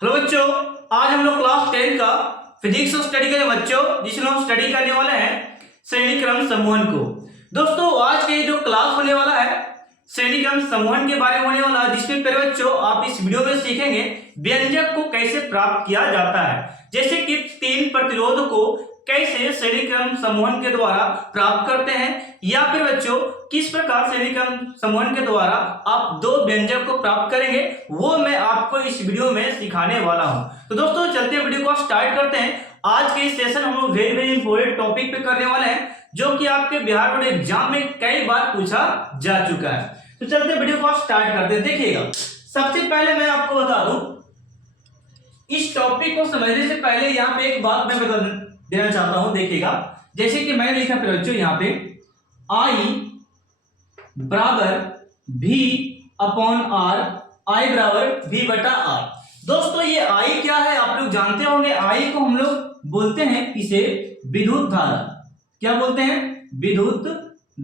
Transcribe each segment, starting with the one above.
Hello बच्चों, आज हम लोग क्लास 10 का फिजिक्स स्टडी करें बच्चों, जिसमें हम स्टडी करने वाले हैं श्रेणी क्रम समूहन को। दोस्तों आज के जो क्लास होने वाला है श्रेणी क्रम समूहन के बारे में होने वाला है, जिसमें पहले बच्चों आप इस वीडियो में सीखेंगे व्यंजक को कैसे प्राप्त किया जाता है, जैसे कि तीन प्रतिरोध को कैसे श्रेणी क्रम समूहन के द्वारा प्राप्त करते हैं, या फिर बच्चों किस प्रकार श्रेणी क्रम समूहन के द्वारा आप दो व्यंजक को प्राप्त करेंगे, वो मैं आपको इस वीडियो में सिखाने वाला हूं। तो दोस्तों चलते वीडियो को स्टार्ट करते हैं। आज के इस सेशन हम लोग वेरी वेरी इंपॉर्टेंट टॉपिक पे करने वाले हैं, जो कि आपके बिहार बोर्ड एग्जाम में कई बार पूछा जा चुका है। तो चलते वीडियो को स्टार्ट करते हैं। देखिएगा, सबसे पहले मैं आपको बता दूं, इस टॉपिक को समझने से पहले यहाँ पे एक बात मैं बता देना चाहता हूं। देखिएगा, जैसे कि मैंने लिखा फिर बच्चों यहाँ पे I बराबर V अपॉन R, I बराबर V बटा R। दोस्तों ये I क्या है आप लोग जानते होंगे। I को हम लोग बोलते हैं इसे विद्युत धारा। क्या बोलते हैं? विद्युत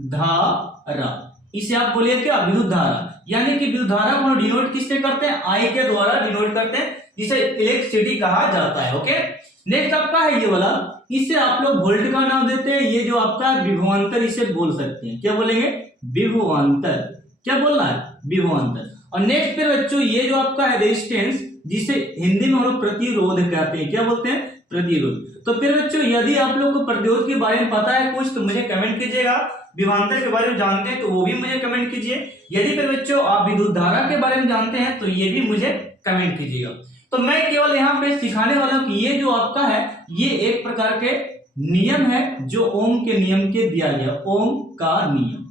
धारा। इसे आप बोलिए क्या? विद्युत धारा। यानी कि विद्युत धारा को डिनोट किससे करते हैं? I के द्वारा डिनोट करते हैं, जिसे इलेक्ट्रिसिटी कहा जाता है। ओके, नेक्स्ट आपका है ये वाला, इसे आप लोग वोल्ट का नाम देते हैं। ये जो आपका विभवांतर, इसे बोल सकते हैं। क्या बोलेंगे? विभवांतर। क्या बोलना है? विभवांतर। और नेक्स्ट पे बच्चों ये जो आपका है रेजिस्टेंस, जिसे हिंदी में हम लोग प्रतिरोध कहते हैं। क्या बोलते हैं? प्रतिरोध। तो फिर बच्चों यदि आप लोग को प्रतिरोध के बारे में पता है कुछ, तो मुझे कमेंट कीजिएगा। विभवांतर के बारे में जानते हैं तो वो भी मुझे कमेंट कीजिए। यदि फिर बच्चों आप विद्युत धारा के बारे में जानते हैं तो ये भी मुझे कमेंट कीजिएगा। तो मैं केवल यहाँ पे सिखाने वाला हूं कि ये जो आपका है ये एक प्रकार के नियम है जो ओम के नियम के दिया गया। ओम का नियम,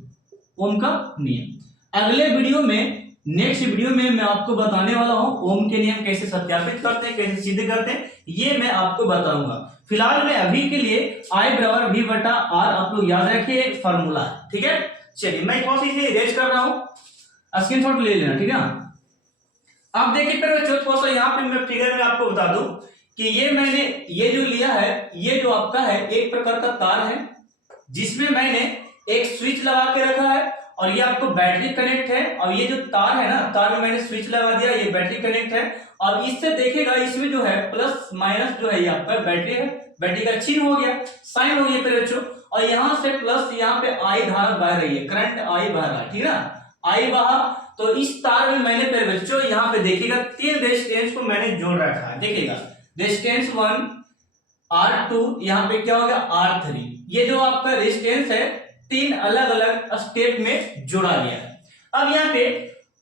ओम का नियम। अगले वीडियो में, नेक्स्ट वीडियो में मैं आपको बताने वाला हूं ओम के नियम कैसे सत्यापित करते हैं, कैसे सिद्ध करते हैं, ये मैं आपको बताऊंगा। फिलहाल मैं अभी के लिए I बराबर V बटा R आप लोग याद रखिए, एक फॉर्मूला है। ठीक है, चलिए मैं कौन सी इरेज कर रहा हूं, स्क्रीनशॉट ले लेना। ठीक है, अब देखिए फिर थोड़ा सा यहाँ पे मैं फिगर में आपको बता दूं कि ये मैंने ये जो लिया है, ये जो आपका है एक प्रकार का तार है, जिसमें मैंने एक स्विच लगा के रखा है, और ये आपको बैटरी कनेक्ट है। और ये जो तार है ना, तार में मैंने स्विच लगा दिया, ये बैटरी कनेक्ट है। और इससे देखेगा इसमें जो है प्लस माइनस जो है ये आपका बैटरी है, बैटरी का चिन्ह हो गया, साइन हो गया फिर बच्चों। और यहाँ से प्लस यहाँ पे आई धारा बह रही है, करंट आई बह रहा है। ठीक है ना, आई बहा। तो इस तार में मैंने फिर बच्चों यहाँ पे देखिएगा तीन रेजिस्टेंस को मैंने जोड़ रखा है। देखिएगा रेजिस्टेंस 1, R2, यहाँ पे क्या हो गया R3। ये जो आपका रेजिस्टेंस है तीन अलग अलग स्टेप में जोड़ा गया है। अब यहाँ पे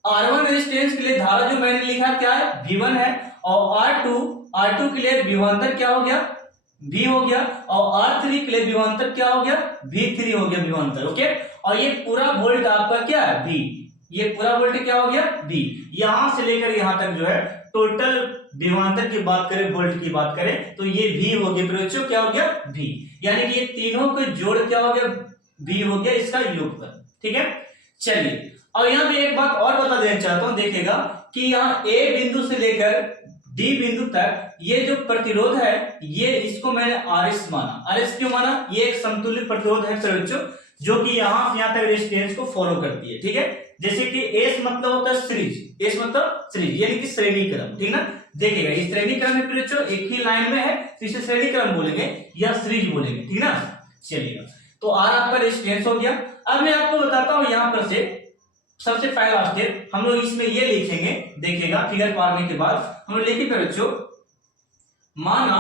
R1 रेजिस्टेंस के लिए धारा जो मैंने लिखा क्या है? V1 है। और R2 के लिए विभवांतर क्या हो गया? V हो गया। और R3 के लिए विभवांतर क्या हो गया? V3 हो गया विभवांतर। ओके, और ये पूरा वोल्ट आपका क्या है? V। ये पूरा वोल्ट क्या हो गया? V। यहां से लेकर यहां तक जो है टोटल विभवांतर की बात करें, वोल्ट की बात करें, तो ये V हो गया। बच्चों क्या हो गया? V। यानी कि ये तीनों के जोड़ क्या हो गया? V हो गया, इसका योगफल। ठीक है, चलिए और यहाँ पे एक बात और बता देना चाहता हूं। देखिएगा कि यहाँ A बिंदु से लेकर D बिंदु तक ये जो प्रतिरोध है, ये इसको मैंने RS माना। RS क्यों माना? ये एक समतुल्य प्रतिरोध है बच्चों, जो कि यहाँ से यहाँ तक रेजिस्टेंस को फॉलो करती है। ठीक है, जैसे कि S मतलब होता है सीरीज, S मतलब सीरीज यानी कि श्रेणी क्रम। ठीक ना, देखिएगा इस श्रेणी क्रम में बच्चों एक ही लाइन में है तो इसे श्रेणी क्रम बोलेंगे या सीरीज बोलेंगे। ठीक ना, चलिएगा तो R आपका रेजिस्टेंस हो गया। अब मैं आपको बताता हूं यहां पर से सबसे पहला स्टेप हम लोग इसमें ये लिखेंगे। देखिएगा फिगर पारने के बाद हम लोग लिखेंगे बच्चों, माना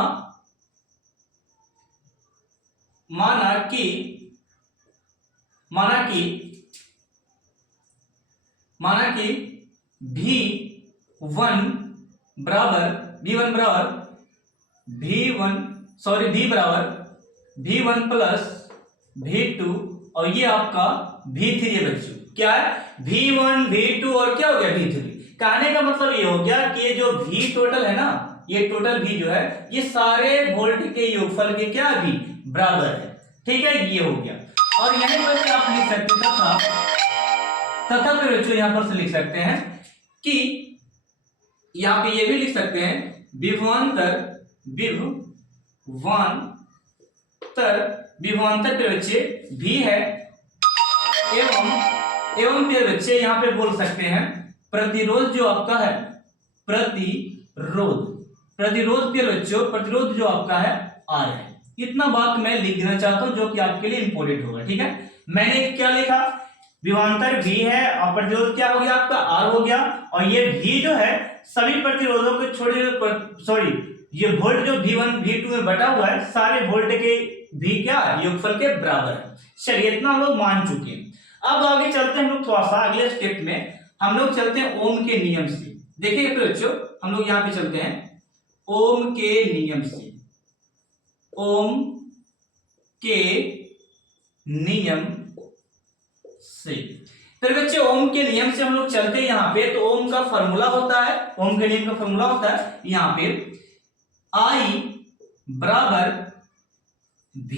कि V1 बराबर V1 प्लस V2, और ये आपका V3 है बच्चों। क्या है? V1 V2 और क्या हो गया? V3। कहने का मतलब ये हो गया कि ये जो V टोटल है ना, ये टोटल V जो है ये सारे वोल्ट के योगफल के क्या V बराबर है। ठीक है, ये हो गया। और यहीं पर से आप लिख सकते हैं तथा फिर बच्चों यहां पर से लिख सकते हैं कि यहां पे ये भी लिख सकते हैं विभवांतर पे बच्चे V है, एवं पे बच्चे यहां पे बोल सकते हैं प्रतिरोध जो आपका है, प्रतिरोध। प्रतिरोध के बच्चों, प्रतिरोध जो आपका है R है। इतना बात मैं लिख देना चाहता हूं जो कि आपके लिए इंपॉर्टेंट होगा, ठीक है। मैंने क्या लिखा, विभवांतर V है और प्रतिरोध क्या हो गया आपका R हो गया, और ये V जो है सभी प्रतिरोधों के छोटे ये वोल्ट जो V1 V2 में बटा हुआ है सारे वोल्ट के V क्या योगफल के बराबर है। चलिए इतना हम लोग मान चुके हैं। अब आगे चलते हैं हम लोग थोड़ा सा अगले स्टेप में, हम लोग चलते हैं ओम के नियम से। देखिए बच्चों हम लोग यहाँ पे चलते हैं ओम के नियम से। ओम के नियम से, फिर बच्चे ओम के नियम से हम लोग चलते हैं यहाँ पे। तो ओम का फॉर्मूला होता है, ओम के नियम का फॉर्मूला होता है यहाँ पे I बराबर V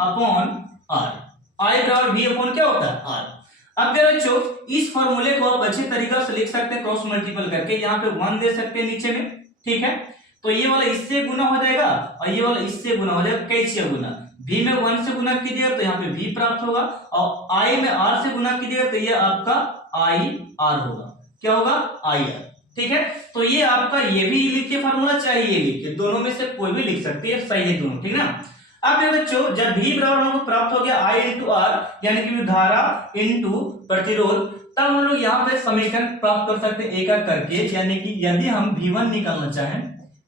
अपॉन R। I बराबर V अपॉन क्या होता है R। अब बच्चों इस फॉर्मूले को आप अच्छे तरीका से लिख सकते हैं क्रॉस मल्टीपल करके, यहाँ पे 1 दे सकते हैं नीचे में, ठीक है। तो ये वाला इससे गुना हो जाएगा और ये वाला इससे गुना हो जाएगा। कैसे गुना, V में 1 से गुना कीजिएगा तो यहाँ पे V प्राप्त होगा, और I में R से गुना कीजिएगा तो ये आपका IR होगा। क्या होगा IR, ठीक है। तो ये आपका ये भी लिखिए फॉर्मूला, चाहे ये लिखिए, दोनों में से कोई भी लिख सकते हैं, सही है दोनों, ठीक ना। अब ये बच्चों जब V बराबर हमको प्राप्त हो गया I इंटू R यानी कि धारा इंटू प्रतिरोध, तब हम लोग यहाँ पे समीकरण प्राप्त कर सकते हैं एक एक करके। यानी कि यदि हम V1 निकालना चाहें,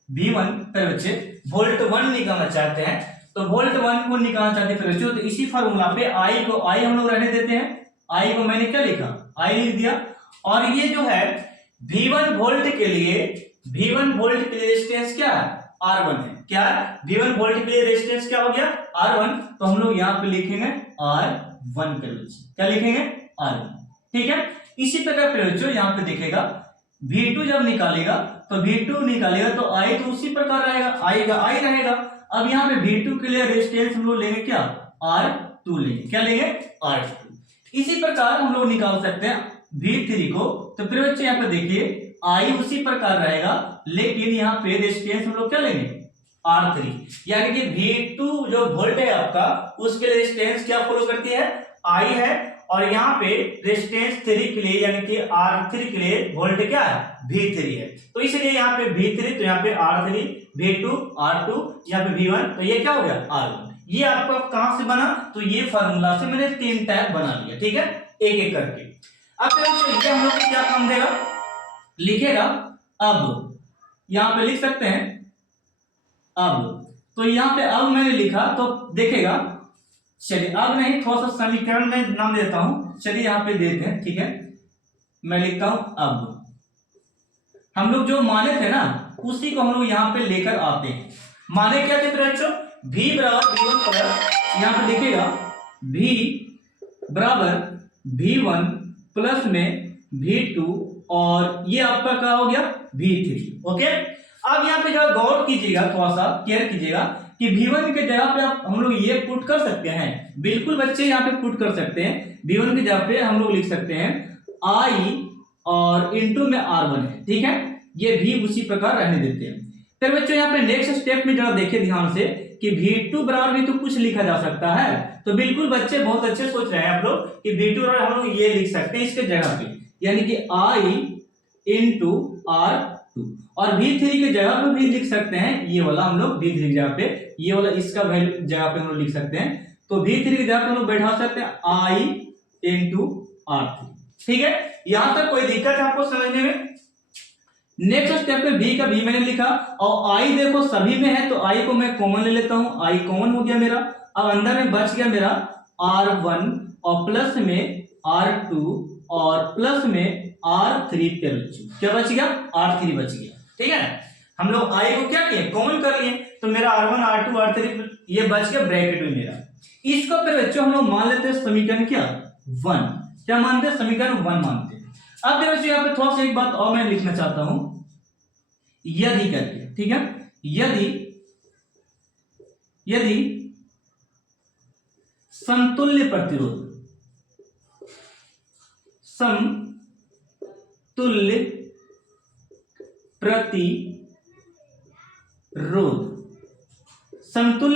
V1 फिर बच्चे वोल्ट 1 निकालना चाहते हैं, तो वोल्ट 1 को निकालना चाहते हैं फिर बच्चों, तो इसी फॉर्मूला पे I को I हम लोग रहने देते हैं। I को मैंने क्या लिखा, I लिख दिया। और ये जो है V1 वोल्ट के लिए, V1 वोल्ट के लिए रेजिस्टेंस क्या है R1 है। क्या है V1 वोल्ट के लिए रेजिस्टेंस क्या हो गया R1, तो हम लोग यहाँ पे लिखेंगे R1 पे, क्या लिखेंगे R1, ठीक है। इसी प्रकार फिर बच्चों यहाँ पे देखेगा V2 जब निकालेगा तो V2 निकालेगा तो I तो उसी प्रकार रहेगा, I का I रहेगा। अब यहाँ पे V2 के लिए रेजिस्टेंस हम लोग लेंगे क्या R2 लेंगे, क्या लेंगे R2। इसी प्रकार हम लोग निकाल सकते हैं V3 को, तो फिर बच्चे यहाँ पे देखिए I उसी प्रकार रहेगा, लेकिन यहाँ पे रेजिस्टेंस हम लोग क्या लेंगे R3, यानी कि V2 जो वोल्ट है आपका उसके लिए रेजिस्टेंस क्या फॉलो करती है I है, और यहाँ पे रेजिस्टेंस 3 के लिए यानी कि R3 के लिए वोल्ट क्या है V3 है। तो इसलिए यहाँ पे V3 तो यहाँ पे R3, V2 R2, यहाँ पे V1, तो ये क्या हो गया R1। ये आपका कहां से बना, तो ये फार्मूला से मैंने 3 टाइप बना लिया, ठीक है, एक एक करके। अब ये हम लोग को क्या काम देगा, लिखेगा अब, यहां पे लिख सकते हैं अब। तो यहां पे अब मैंने लिखा तो देखेगा, चलिए अब नहीं, थोड़ा सा समीकरण में नाम देता हूं, चलिए यहां पे देते हैं, ठीक है। मैं लिखता हूं अब, हम लोग जो माने थे ना उसी को हम लोग यहां पे लेकर आते हैं। माने क्या थे बच्चों, V बराबर V1 प्लस, यहां पे लिखेगा V बराबर V1 प्लस में V2, और ये आपका क्या हो गया V3, ओके। अब यहाँ पे जो गौर कीजिएगा, थोड़ा सा केयर कीजिएगा कि V1 के जगह पे आप हम लोग ये पुट कर सकते हैं, बिल्कुल बच्चे यहाँ पे पुट कर सकते हैं। V1 की जगह पे हम लोग लिख सकते हैं I और इंटू में R1 है, ठीक है, ये भी उसी प्रकार रहने देते हैं। फिर बच्चों यहाँ पे नेक्स्ट स्टेप में जरा देखिए ध्यान से कि V2 बराबर भी तो कुछ लिखा जा सकता है, तो बिल्कुल बच्चे बहुत अच्छे सोच रहे हैं आप लोग कि V2 बराबर हम लोग ये लिख सकते हैं इसके जगह पे, यानी कि I इंटू R2, और V3 के जगह पे भी लिख सकते हैं ये वाला, हम लोग V3 की जगह पे ये वाला इसका वैल्यू जगह पे हम लोग लिख सकते हैं, तो V3 की जगह पे हम लोग बैठा सकते हैं I इंटू R3, ठीक है। यहां तक कोई दिक्कत है आपको समझने में। नेक्स्ट स्टेप पे V का V मैंने लिखा, और I देखो सभी में है तो I को मैं कॉमन ले लेता हूं, I कॉमन हो गया मेरा। अब अंदर में बच गया मेरा R1 और प्लस में R2 और प्लस में R3 पे क्या बच गया R3 बच गया, ठीक है। हम लोग I को क्या किए कॉमन कर लिए, तो मेरा R1 R2 R3 ये बच गया ब्रैकेट में मेरा। इसको फिर बच्चों हम लोग मान लेते हैं समीकरण क्या 1, क्या मानते हैं समीकरण 1 मानते हैं। अब बच्चों यहाँ पे थोड़ा सा एक बात और मैं लिखना चाहता हूं, यदि करके, ठीक है, यदि समतुल्य प्रतिरोध समतुल्य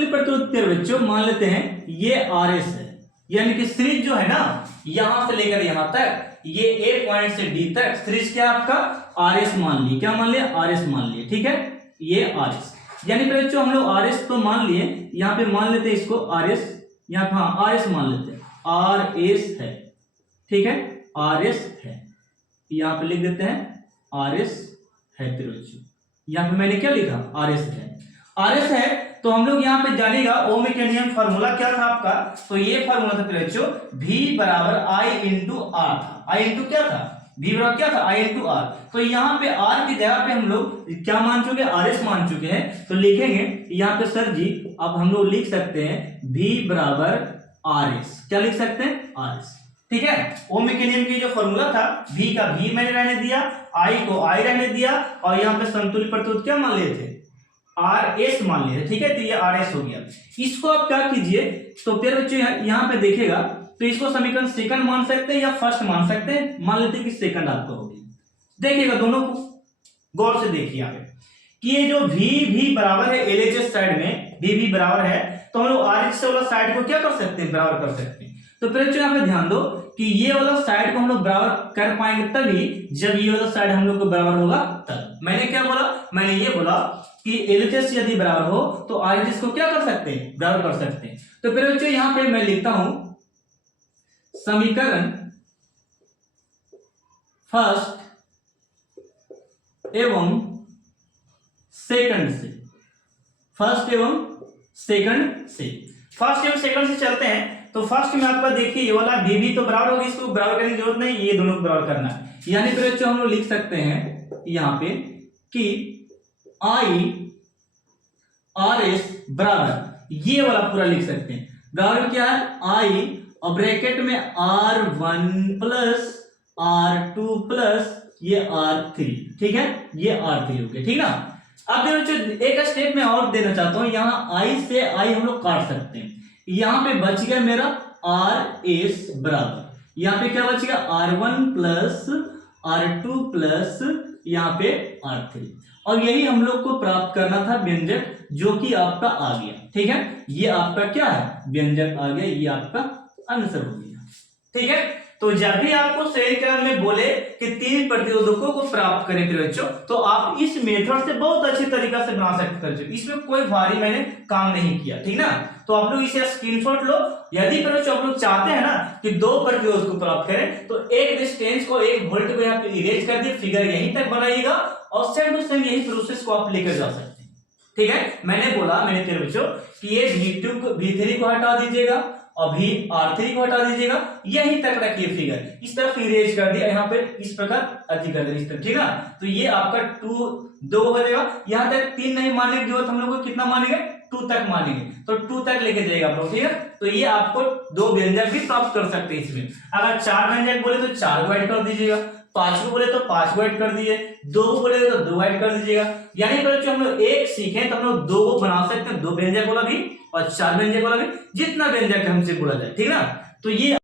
प्रतिरोध के बच्चों मान लेते हैं ये RS है, यानी कि सीरीज जो है ना यहां से लेकर यहां तक, ये A पॉइंट से D तक सीरीज क्या आपका RS मान लिया, क्या मान लिया RS मान लिया, ठीक है। ये आर एस, यानी फिर बच्चों हम लोग आर एस तो मान लिए, यहाँ पे मान लेते हैं इसको आर एस, यहाँ पे हाँ आर एस मान लेते हैं, आर एस है, ठीक है, आर एस है, यहाँ पे लिख देते हैं आर एस है। फिर बच्चों यहाँ पे मैंने क्या लिखा, आर एस है, आर एस है। तो हम लोग यहाँ पे जानेगा ओम के नियम, फार्मूला क्या था आपका, तो ये फार्मूला था फिर बच्चों V बराबर I इंटू आर था, I इंटू क्या था, V बराबर क्या था, I इंटू आर। तो यहाँ पे R की जगह पे हम लोग क्या मान चुके हैं, RS मान चुके हैं, तो लिखेंगे यहाँ पे सर जी अब हम लोग लिख सकते हैं V बराबर RS, क्या लिख सकते हैं, RS, ठीक है। ओम के नियम की जो फॉर्मूला था, V का V मैंने रहने दिया, I को I रहने दिया, और यहाँ पे समतुल्य प्रतिरोध क्या मान लिए थे, RS मान लिए थे, ठीक है, तो ये RS हो गया। इसको आप क्या कीजिए, तो फिर बच्चों यहाँ पे देखेगा तो इसको समीकरण सेकंड मान सकते हैं या फर्स्ट मान सकते हैं, मान लेते हैं कि सेकंड आपका हो गया। देखिएगा दोनों को गौर से देखिए यहाँ पे कि ये जो V बराबर है LHS साइड में, V बराबर है, तो हम लोग RH वाला साइड को क्या कर सकते हैं, बराबर कर सकते हैं। तो फिर बच्चों यहाँ पे ध्यान दो कि ये वाला साइड को हम लोग बराबर कर पाएंगे तभी जब ये वाला साइड हम लोग को बराबर होगा तब। मैंने क्या बोला, मैंने ये बोला कि LHS यदि बराबर हो तो RHS को क्या कर सकते हैं, बराबर कर सकते हैं। तो फिर बच्चों यहाँ पे मैं लिखता हूं समीकरण फर्स्ट एवं सेकंड से, फर्स्ट एवं सेकंड से, फर्स्ट एवं सेकंड से चलते हैं। तो फर्स्ट में आपका देखिए ये वाला V तो बराबर होगी, इसको बराबर करने की जरूरत नहीं, ये दोनों को बराबर करना है। यानी फिर बच्चों हम लोग लिख सकते हैं यहाँ पे कि I RS बराबर ये वाला पूरा लिख सकते हैं, बराबर क्या है I और ब्रैकेट में R1 प्लस R2 प्लस ये R3, ठीक है, ये R3 हो गया, ठीक ना। अब देखो एक स्टेप में और देना चाहता हूं, यहाँ I से I हम लोग काट सकते हैं, यहाँ पे बच गया मेरा RS बराबर, यहाँ पे क्या बच गया R1 प्लस R2 प्लस यहाँ पे R3, और यही हम लोग को प्राप्त करना था व्यंजक, जो कि आपका आ गया, ठीक है, ये आपका क्या है, व्यंजक आ गया, ये आपका आंसर हो गया, ठीक है। तो जब भी आपको श्रेणीकरण में बोले कि तीन प्रतिरोधकों को प्राप्त करें फिर बच्चों, तो आप इस मेथड से बहुत अच्छी तरीका से बना सकते हैं, इसमें कोई भारी मैंने काम नहीं किया, ठीक ना। तो आप लोग इसे स्क्रीनशॉट लो। यदि फिर बच्चों आप लोग चाहते हैं ना कि दो प्रतिरोध को प्राप्त करें, तो एक डिस्टेंस को, एक वोल्ट को यहाँ पे इरेज कर दिए, फिगर यहीं तक बनाइएगा और सेम टू सेम यही प्रोसेस को आप लेकर जा सकते हैं, ठीक है। मैंने फिर बच्चों कि ये V3 को हटा दीजिएगा और R3 को हटा दीजिएगा, यहीं तक रखिए फिगर, इस तरफ इरेज कर दिया, यहाँ पे इस प्रकार अधिक कर दिया, इस तरफ, ठीक है। तो ये आपका 2 हो जाएगा, यहाँ तक 3 नहीं मानने की जरूरत, हम लोग को कितना मानेंगे, 2 तक मानेंगे, तो 2 तक लेके जाएगा आप लोग, ठीक है। तो ये आपको 2 व्यंजक भी प्राप्त कर सकते हैं इसमें। अगर 4 व्यंजक बोले तो 4 को ऐड कर दीजिएगा, 5 को बोले तो 5 को ऐड कर दीजिए, 2 को बोले तो 2 ऐड कर दीजिएगा। यानी कि हम लोग एक सीखें तो हम लोग 2 को बना सकते हैं, 2 व्यंजक वाला भी और 4 व्यंजक वाला भी, जितना व्यंजक हमसे बोला जाए, ठीक ना। तो ये